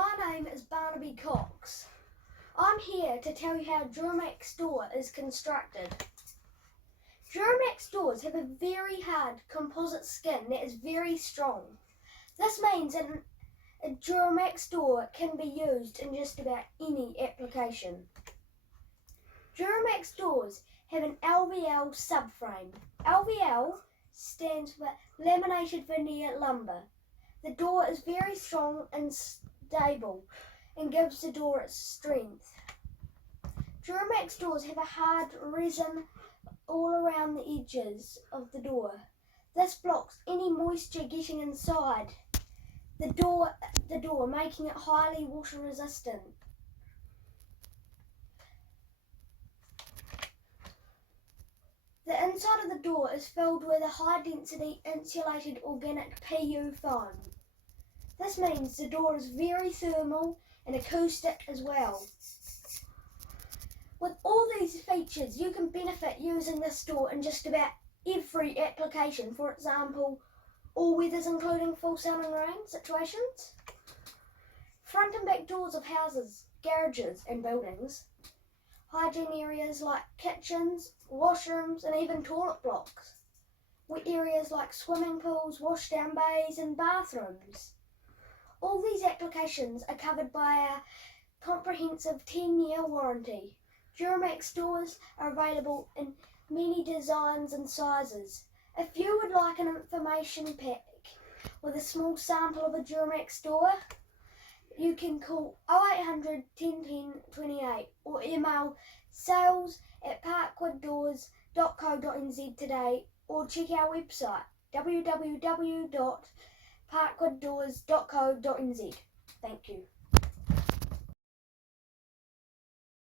My name is Barnaby Cox. I'm here to tell you how Duramax door is constructed. Duramax doors have a very hard composite skin that is very strong. This means that a Duramax door can be used in just about any application. Duramax doors have an LVL subframe. LVL stands for laminated veneer lumber. The door is very strong and stable and gives the door its strength. Duramax doors have a hard resin all around the edges of the door. This blocks any moisture getting inside the door, making it highly water resistant. The inside of the door is filled with a high density insulated organic PU foam. This means the door is very thermal and acoustic as well. With all these features, you can benefit using this door in just about every application. For example, all weathers including full sun and rain situations, front and back doors of houses, garages and buildings, hygiene areas like kitchens, washrooms and even toilet blocks, wet areas like swimming pools, washdown bays and bathrooms. All these applications are covered by our comprehensive 10-year warranty. Duramax doors are available in many designs and sizes. If you would like an information pack with a small sample of a Duramax door, you can call 0800 10 10 28 or email sales@parkwooddoors.co.nz today, or check our website www.parkwooddoors.co.nz. Thank you.